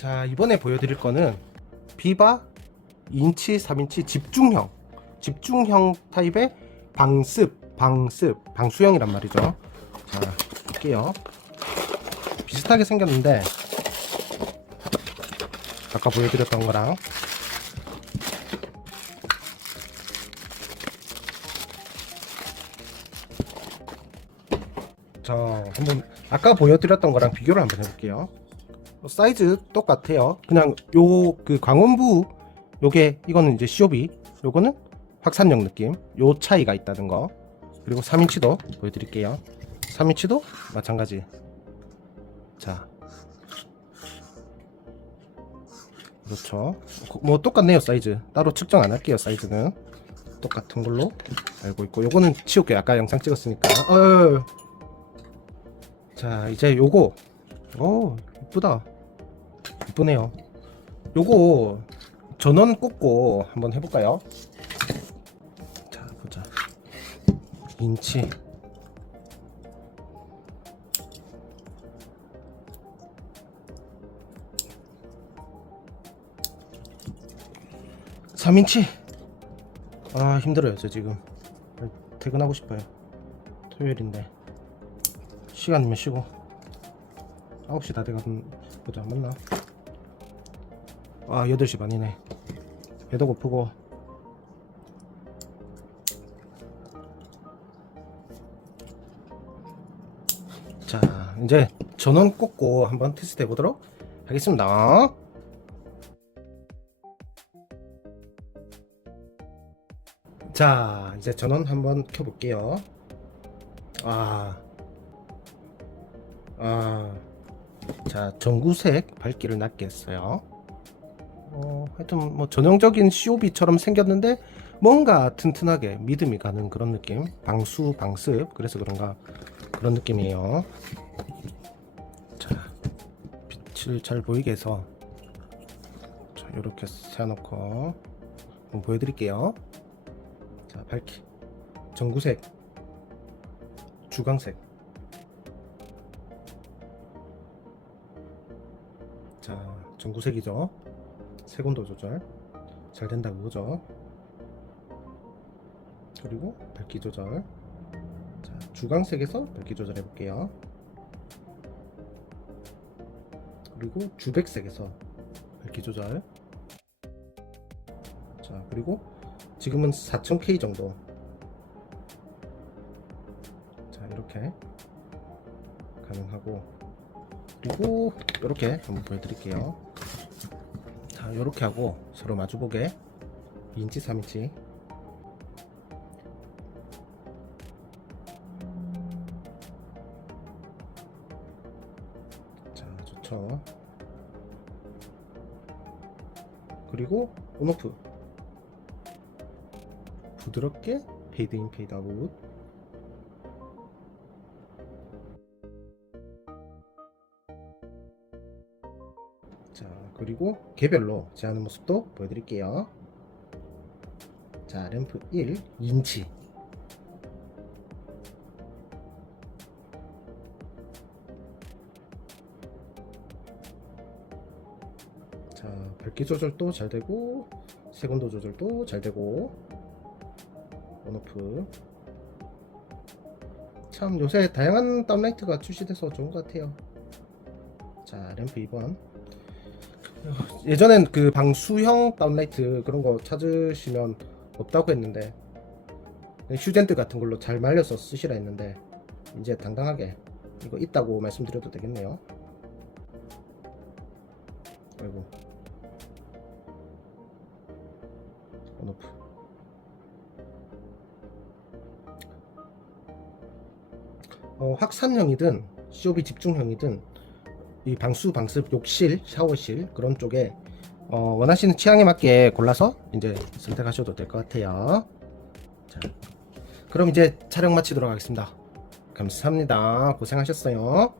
자 이번에 보여드릴 거는 비바 2인치 3인치 집중형 집중형 타입의 방습 방습 방수형이란 말이죠. 자 볼게요. 비슷하게 생겼는데 아까 보여드렸던 거랑 자 한번 아까 보여드렸던 거랑 비교를 한번 해볼게요. 어, 사이즈 똑같아요. 그냥 요 그 광원부 요게 이거는 이제 COB 요거는 확산형 느낌 요 차이가 있다는 거. 그리고 3인치도 보여드릴게요. 3인치도 마찬가지. 자. 그렇죠. 뭐 똑같네요 사이즈. 따로 측정 안 할게요 사이즈는. 똑같은 걸로 알고 있고. 요거는 치울게요. 아까 영상 찍었으니까. 어, 자 이제 요거. 오 이쁘다 이쁘네요. 요거 전원 꽂고 한번 해볼까요? 자 보자. 인치. 삼인치아 힘들어요 저 지금. 퇴근하고 싶어요. 토요일인데. 시간이면 쉬고. 9시 다 돼가면 보자 맞나? 아 8시 반이네. 배도 고프고. 자 이제 전원 꽂고 한번 테스트 해보도록 하겠습니다. 자 이제 전원 한번 켜볼게요. 아 아, 자, 전구색 밝기를 낮게 했어요. 어, 하여튼 뭐 전형적인 COB처럼 생겼는데 뭔가 튼튼하게 믿음이 가는 그런 느낌. 방수, 방습. 그래서 그런가 그런 느낌이에요. 자, 빛을 잘 보이게 해서 자, 이렇게 세워놓고 한번 보여드릴게요. 자, 밝기. 전구색. 주광색. 자, 전구색이죠. 색온도 조절 잘 된다 그거죠. 그리고 밝기 조절. 자, 주광색에서 밝기 조절해 볼게요. 그리고 주백색에서 밝기 조절. 자, 그리고 지금은 4000K 정도. 자, 이렇게 가능하고 그리고 이렇게 한번 보여드릴게요. 자, 이렇게 하고 서로 마주보게 2인치, 3인치. 자, 좋죠. 그리고 온오프. 부드럽게 페이드 인, 페이드 아웃. 그리고 개별로 제하는 모습도 보여드릴게요. 자 램프 1 인치. 자 밝기 조절도 잘 되고 색온도 조절도 잘 되고 온오프. 참 요새 다양한 다운라이트가 출시돼서 좋은 것 같아요. 자 램프 2번 예전엔 그 방수형 다운라이트 그런 거 찾으시면 없다고 했는데 휴젠트 같은 걸로 잘 말려서 쓰시라 했는데 이제 당당하게 이거 있다고 말씀드려도 되겠네요. 아이고 온오프 어, 확산형이든 COB 집중형이든 이 방수, 방습, 욕실, 샤워실 그런 쪽에 어, 원하시는 취향에 맞게 골라서 이제 선택하셔도 될 것 같아요. 자, 그럼 이제 촬영 마치도록 하겠습니다. 감사합니다. 고생하셨어요.